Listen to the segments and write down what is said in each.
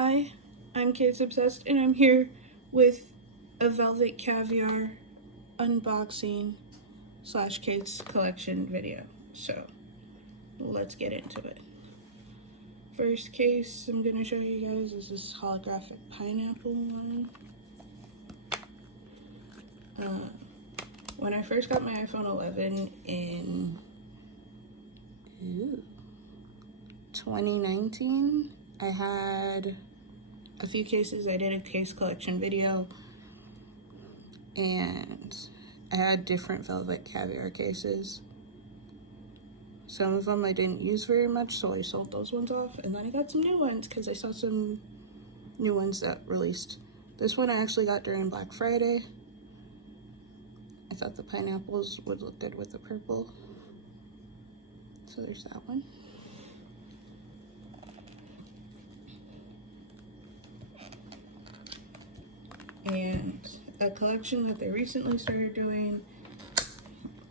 Hi, I'm Kate's Obsessed, and I'm here with a Velvet Caviar unboxing / Kate's collection video. So, let's get into it. First case I'm going to show you guys is this holographic pineapple one. When I first got my iPhone 11 in 2019, I had a few cases. I did a case collection video, and I had different Velvet Caviar cases. Some of them I didn't use very much, so I sold those ones off, and then I got some new ones because I saw some new ones that released. This one I actually got during Black Friday. I thought the pineapples would look good with the purple. So there's that one. And a collection that they recently started doing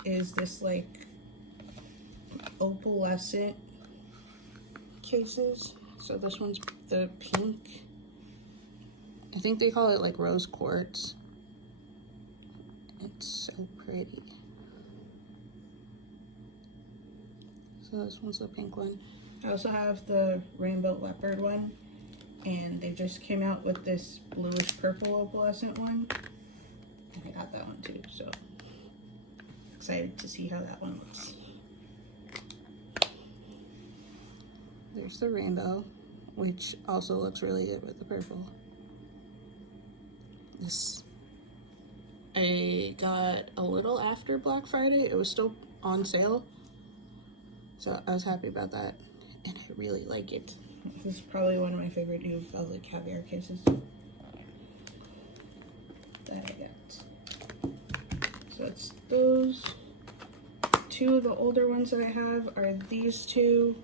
is this like opalescent cases. So this one's the pink. I think they call it like rose quartz. It's so pretty. So this one's the pink one. I also have the rainbow leopard one, and they just came out with this bluish purple opalescent one, and I got that one too, so excited to see how that one looks. There's the rainbow, which also looks really good with the purple. This I got a little after Black Friday. It was still on sale, so I was happy about that, and I really like it. This is probably one of my favorite new Velvet Caviar cases that I got. So it's those. Two of the older ones that I have are these two.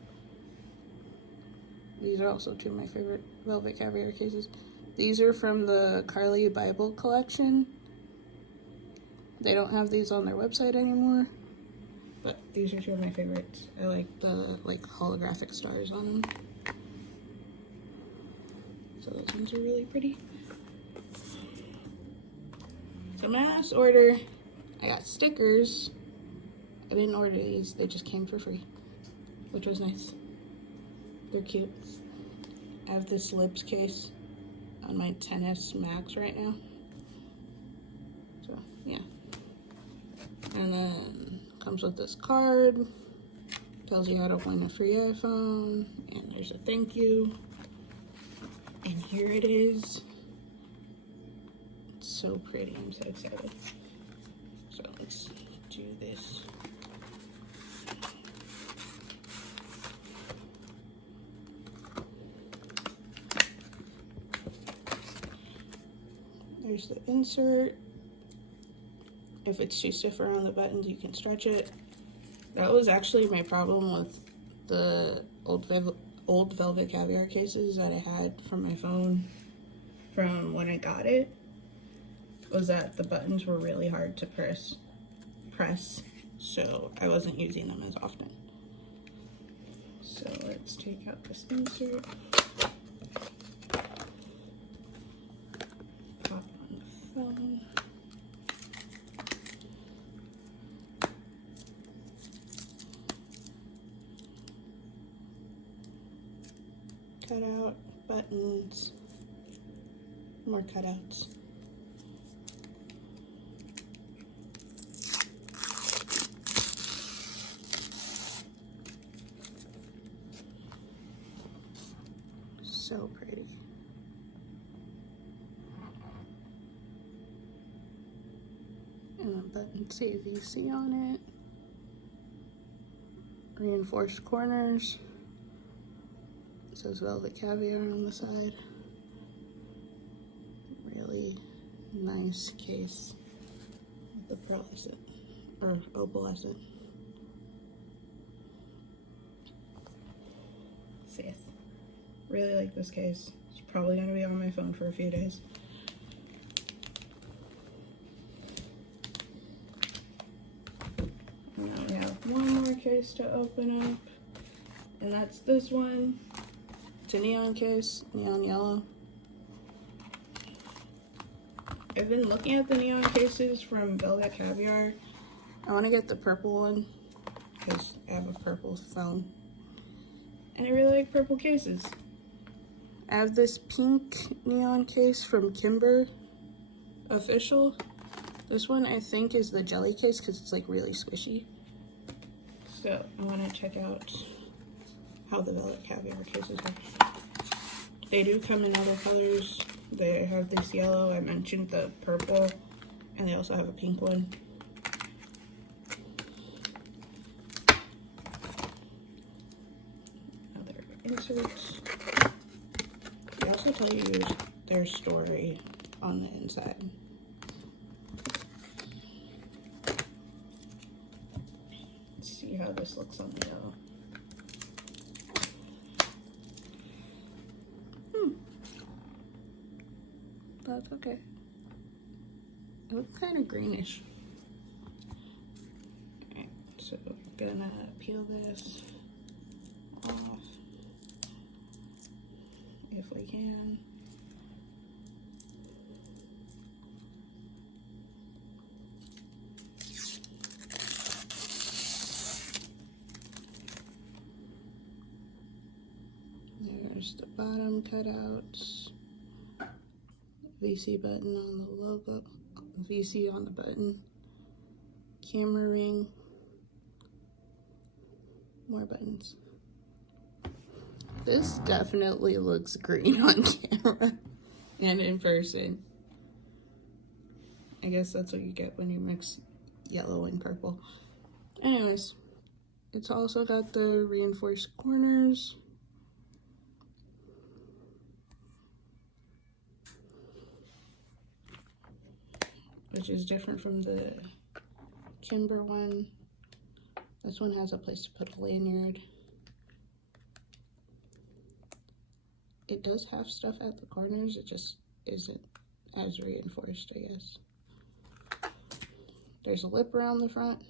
These are also two of my favorite Velvet Caviar cases. These are from the Carly Bible collection. They don't have these on their website anymore, but these are two of my favorites. I like the holographic stars on them. So those ones are really pretty. So mass order, I got stickers. I didn't order these, they just came for free, which was nice. They're cute. I have this lips case on my 10S Max right now. So yeah. And then comes with this card, tells you how to win a free iPhone, and there's a thank you. And here it is. It's so pretty, I'm so excited. So let's do this. There's the insert. If it's too stiff around the buttons, you can stretch it. That was actually my problem with the old Velvet Caviar cases that I had from my phone from when I got it, was that the buttons were really hard to press, so I wasn't using them as often. So let's take out this insert. Pop on the phone. Cut out buttons, more cutouts. So pretty. And then button CVC on it. Reinforced corners. It says Velvet Caviar on the side. Really nice case. The pearlescent, or opalescent. Sith. Really like this case. It's probably going to be on my phone for a few days. Now we have one more case to open up, and that's this one. It's a neon case, neon yellow. I've been looking at the neon cases from Velvet Caviar. I want to get the purple one because I have a purple phone. And I really like purple cases. I have this pink neon case from Kimber Official. This one I think is the jelly case because it's like really squishy. So I want to check out how the Velvet Caviar cases are. They do come in other colors. They have this yellow, I mentioned the purple, and they also have a pink one. Other inserts. They also tell you their story on the inside. Let's see how this looks on the yellow. That's okay. It looks kind of greenish. Alright, so I'm gonna peel this off if we can. There's the bottom cutouts. VC button on the logo, VC on the button, camera ring, more buttons. This definitely looks green on camera and in person. I guess that's what you get when you mix yellow and purple. Anyways, it's also got the reinforced corners. Which is different from the Kimber one. This one has a place to put a lanyard. It does have stuff at the corners, it just isn't as reinforced, I guess. There's a lip around the front.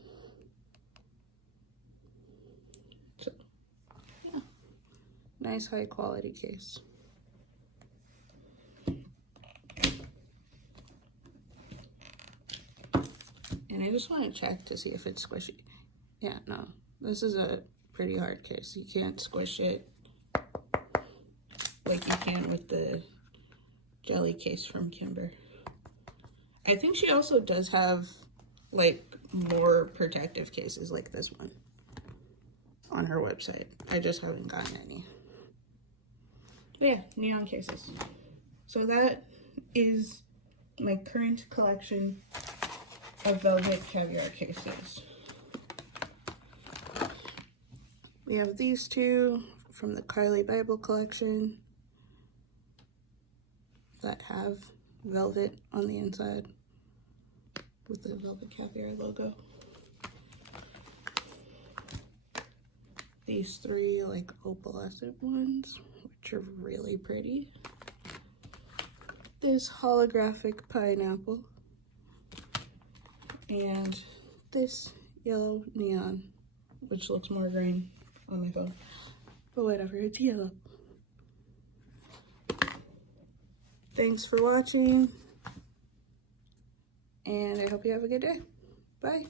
So, yeah, nice high quality case. And I just want to check to see if it's squishy. Yeah, no, this is a pretty hard case. You can't squish it like you can with the jelly case from Kimber. I think she also does have like more protective cases like this one on her website. I just haven't gotten any. But yeah, neon cases. So that is my current collection of Velvet Caviar cases. We have these two from the Kylie Bible collection that have velvet on the inside with the Velvet Caviar logo. These three like opalescent ones, which are really pretty. This holographic pineapple. And this yellow neon, which looks more green on my phone. But whatever, it's yellow. Thanks for watching. And I hope you have a good day. Bye.